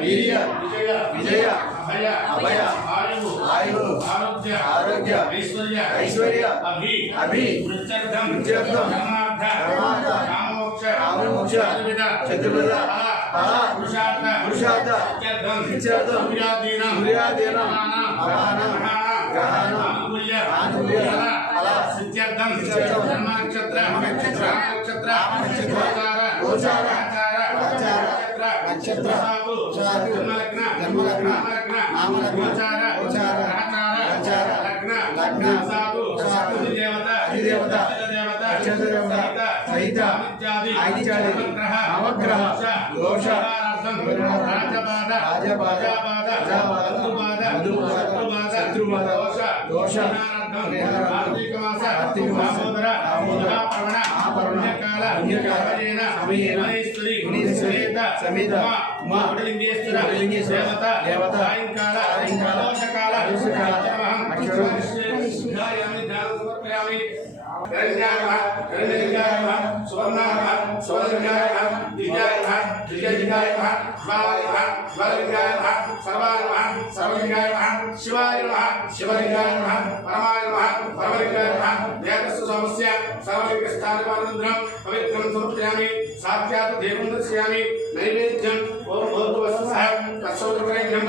Urea ವಿಜಯ ವಿಜಯ ಅಭಯ ಅಭಯ ಆಯು ಆಯು ಆರೋಗ್ಯ ಆರೋಗ್ಯ ಐಶ್ವರ್ಯ ಐಶ್ವರ್ಯ ಅಭಿ ಅಭಿ ಮೃತ್ಯರ್ಥಂ ಮೃತ್ಯರ್ಥಂ ಧರ್ಮಾರ್ಥ ಧರ್ಮಾರ್ಥ ಕಾಮೋಕ್ಷ ಕಾಮೋಕ್ಷ ಚತುರ್ವಿಧ ಚತುರ್ವಿಧ ಪುರುಷಾರ್ಥ ಪುರುಷಾರ್ಥ ಇತ್ಯರ್ಥಂ ಇತ್ಯರ್ಥಂ ಮುರಿಯಾದೀನ ಮುರಿಯಾದೀನ ಮಹಾನ ಮಹಾನ ಗ್ರಹಾನ ಅನುಕೂಲ್ಯ ಅನುಕೂಲ್ಯ ಫಲ ಸಿತ್ಯರ್ಥಂ ಸಿತ್ಯರ್ಥಂ ಧರ್ಮ ನಕ್ಷತ್ರ ನಕ್ಷತ್ರ ನಕ್ಷತ್ರ ಗೋಚಾರ ಗೋಚಾರ నక్షత్ర నక్షత్ర సాగు సాగు జన్మలగ్న జన్మలగ్న నామలగ్న నామలగ్న గోచార గోచార ఆచార ఆచార లగ్న లగ్న సాగు సాగు అధిదేవత అధిదేవత అధిదేవత అధిదేవత సహిత ఆదిత్యాది నవగ్రహ దోష రాజపాద రాజపాద రాజపాద రాజపాద మధుపాద మధుపాద శత్రుపాద దోష దోష పరిహారార్థం కార్తీక మాస కార్తీక మాస దామోదర దామోదర మహాపర్వణ మహాపర్వణ పుణ్యకాల పుణ్యకాల సమయేన సమయేన గుణేశ్వరి గుణేశ్వరి సమేత సమేత ఉమా ఉడలింగేశ్వర ఉడలింగేశ్వర దేవత దేవత సాయంకాల సాయంకాల దోషకాల దోషకాల అక్షరం ధ్యాయామి ధ్యాన సమర్పయామి శివాయ శివలింగాయ పరమాయ यज्ञम समर्पयामि साक्षात् देवं दर्शयामि नैवेद्यं ओम भूर्भुवस्सः तत्सवित्रयज्ञं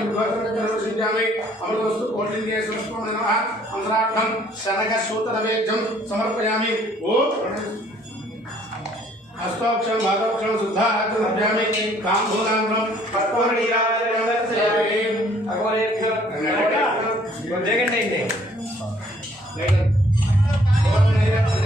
वस्तु कोटि कोटिन्द्रिय समर्पो नमः। अमृतार्थं शनकसूत्रवेद्यं समर्पयामि। ओ ओम। हस्तोक्षम भागोक्षम शुद्धार्थम अभ्यामि काम भूनांगम पत्वरणीराजनम दर्शयामि अगोरे नहीं देखो नहीं देखो